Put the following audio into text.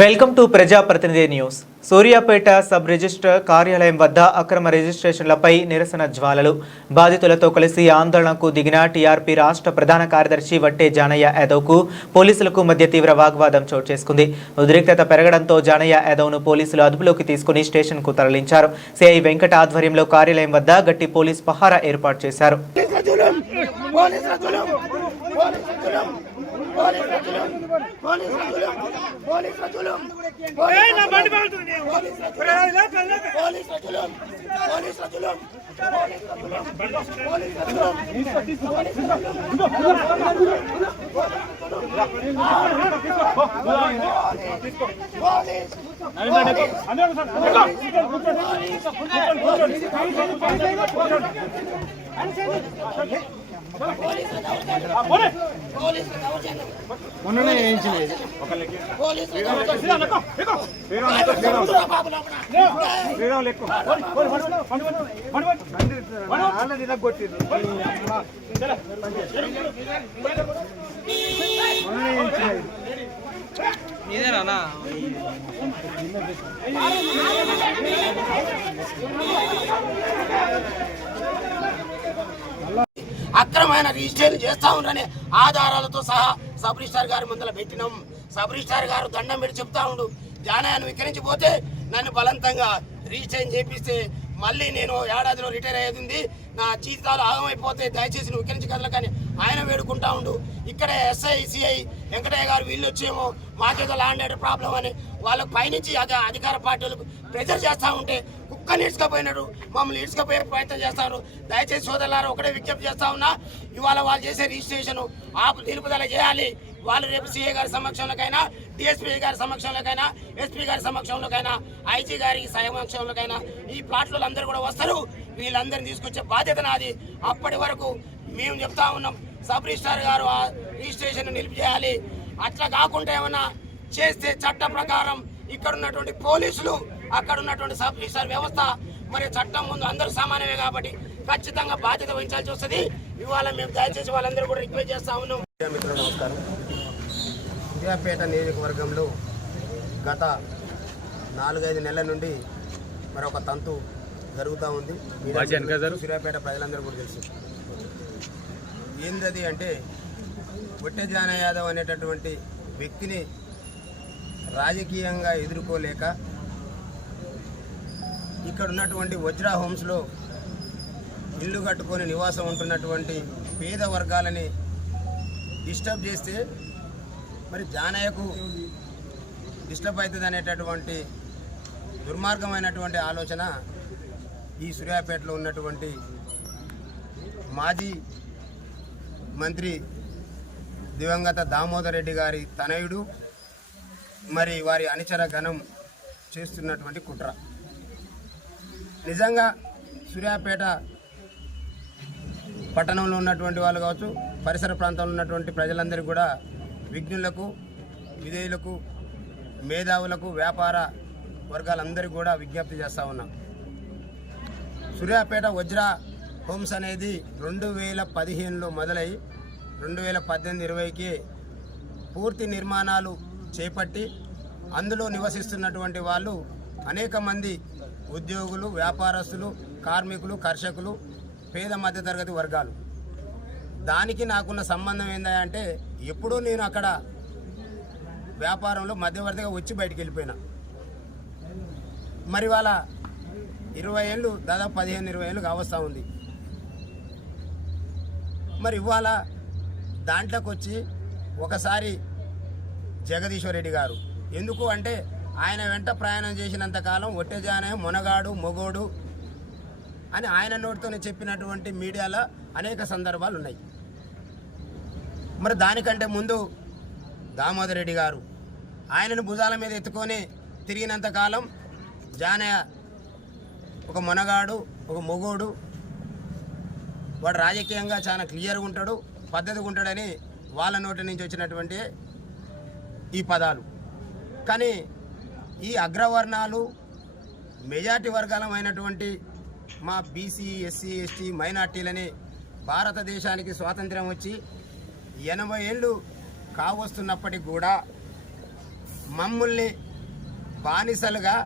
Welcome to ప్రజాప్రతినిధి news. Suryapet sub register కార్యాలయం వద్ద అక్రమ రిజిస్ట్రేషన్లపై నిరసన జ్వాలలు. బాధితులతో కలిసి ఆందోళనకు దిగిన టీఆర్పీ రాష్ట్ర ప్రధాన కార్యదర్శి వట్టే జానయ్య యాదవ్కు పోలీసులకు మధ్య తీవ్ర వాగ్వాదం చోటు చేసుకుంది. ఉద్రిక్తత పెరగడంతో జానయ్య యాదవ్ను పోలీసులు అదుపులోకి తీసుకుని స్టేషన్కు తరలించారు. సిఐ వెంకట ఆధ్వర్యంలో కార్యాలయం వద్ద గట్టి పోలీస్ పహారా ఏర్పాటు చేశారు. మొన్ననే ఇదేనా అక్రమైన రిజిస్ట్రేషన్ చేస్తా ఉండని ఆధారాలతో సహా సబ్ రిజిస్టార్ గారి ముందర పెట్టినాం. సబ్ రిజిస్టార్ గారు దండం పెట్టి చెప్తా ఉండు, జానయ్యను విక్రయించిపోతే నన్ను బలవంతంగా రిజిస్ట్రేషన్ చేపిస్తే మళ్ళీ నేను ఏడాదిలో రిటైర్ అయ్యేది ఉంది, నా జీతాలు ఆగమైపోతే దయచేసి నువ్వు విక్రయించగలరు కానీ ఆయన వేడుకుంటా ఉండు. ఇక్కడే ఎస్ఐ సిఐ వెంకటయ్య గారు వీళ్ళు వచ్చేమో మాకేదో ల్యాండ్ ఆర్డర్ ప్రాబ్లం అని వాళ్ళకు పైనుంచి అధికార పార్టీలకు ప్రెజర్ చేస్తూ ఉంటే కుక్కని ఇడ్చుకపోయినారు, మమ్మల్ని ఇడ్చుకపోయే ప్రయత్నం చేస్తారు. దయచేసి సోదరులారా ఒకటే విజ్ఞప్తి చేస్తా ఉన్నా, ఇవాళ వాళ్ళు చేసే రిజిస్ట్రేషన్ ఆపు నిలుపుదల చేయాలి. వాళ్ళు రేపు సిఐ గారి సమక్షంలోకైనా డిఎస్పీ గారి సమక్షంలోకైనా ఎస్పీ గారి సమక్షంలోకైనా ఐజీ గారి సమక్షంలోకైనా ఈ ప్లాట్లు అందరూ కూడా వస్తారు. వీళ్ళందరినీ తీసుకొచ్చే బాధ్యత నాది. అప్పటి వరకు మేము చెప్తా ఉన్నాం, సబ్ రిజిస్టార్ గారు ఆ రిజిస్ట్రేషన్ నిలిపిచేయాలి. అట్లా కాకుండా ఏమన్నా చేస్తే చట్ట ప్రకారం ఇక్కడ ఉన్నటువంటి పోలీసులు అక్కడ ఉన్నటువంటి సబ్ రిజిస్టార్ వ్యవస్థ మరి చట్టం ముందు అందరూ సమానమే కాబట్టి ఖచ్చితంగా బాధ్యత వహించాల్సి వస్తుంది. ఇవాళ మేము దయచేసి వాళ్ళందరూ కూడా రిక్వెస్ట్ చేస్తా ఉన్నాం. మిత్రులు నమస్కారం. సూర్యాపేట నియోజకవర్గంలో గత 4-5 నెలల నుండి మరొక తంతు జరుగుతూ ఉంది. సూర్యాపేట ప్రజలందరూ కూడా తెలుసు. ఏందది అంటే వట్టే జానయ్య యాదవ్ అనేటటువంటి వ్యక్తిని రాజకీయంగా ఎదుర్కోలేక ఇక్కడ ఉన్నటువంటి వజ్రా హోమ్స్లో ఇల్లు కట్టుకొని నివాసం ఉంటున్నటువంటి పేద వర్గాలని డిస్టర్బ్ చేస్తే మరి జానయ్యకు డిస్టర్బ్ అవుతుంది అనేటటువంటి దుర్మార్గమైనటువంటి ఆలోచన ఈ సూర్యాపేటలో ఉన్నటువంటి మాజీ మంత్రి దివంగత దామోదర్ రెడ్డి గారి తనయుడు మరి వారి అనుచర గణం చేస్తున్నటువంటి కుట్ర. నిజంగా సూర్యాపేట పట్టణంలో ఉన్నటువంటి వాళ్ళు కావచ్చు, పరిసర ప్రాంతంలో ఉన్నటువంటి ప్రజలందరికీ కూడా విఘ్నులకు, విధేయులకు, మేధావులకు, వ్యాపార వర్గాలందరికీ కూడా విజ్ఞప్తి చేస్తూ ఉన్నాం. సూర్యాపేట వజ్రా హోమ్స్ అనేది 2015లో మొదలై 2018-20కి పూర్తి నిర్మాణాలు చేపట్టి అందులో నివసిస్తున్నటువంటి వాళ్ళు అనేక మంది ఉద్యోగులు, వ్యాపారస్తులు, కార్మికులు, కర్షకులు, పేద మధ్యతరగతి వర్గాలు. దానికి నాకున్న సంబంధం ఏంటంటే ఎప్పుడూ నేను అక్కడ వ్యాపారంలో మధ్యవర్తిగా వచ్చి బయటికి వెళ్ళిపోయినా. మరి వాళ్ళ 20 ఏళ్ళు, దాదాపు 15-20 ఏళ్ళు కావస్తూ ఉంది. మరి ఇవాళ దాంట్లోకి వచ్చి ఒకసారి జగదీశ్వర్ రెడ్డి గారు ఎందుకు అంటే ఆయన వెంట ప్రయాణం చేసినంతకాలం వట్టే జానయ్య మొనగాడు, మొగోడు అని ఆయన నోటితోనే చెప్పినటువంటి మీడియాలో అనేక సందర్భాలు ఉన్నాయి. మరి దానికంటే ముందు దామోదర్ రెడ్డి గారు ఆయనను భుజాల మీద ఎత్తుకొని తిరిగినంతకాలం జానయ్య ఒక మొనగాడు, ఒక మొగోడు, వాడు రాజకీయంగా చాలా క్లియర్గా ఉంటాడు, పద్ధతిగా ఉంటాడని వాళ్ళ నోటి నుంచి వచ్చినటువంటి ఈ పదాలు. కానీ ఈ అగ్రవర్ణాలు, మెజార్టీ వర్గాలమైనటువంటి మా బీసీ, ఎస్సీ, ఎస్టీ, మైనార్టీలని భారతదేశానికి స్వాతంత్ర్యం వచ్చి 80 ఏళ్ళు కావస్తున్నప్పటికి కూడా మమ్మల్ని బానిసలుగా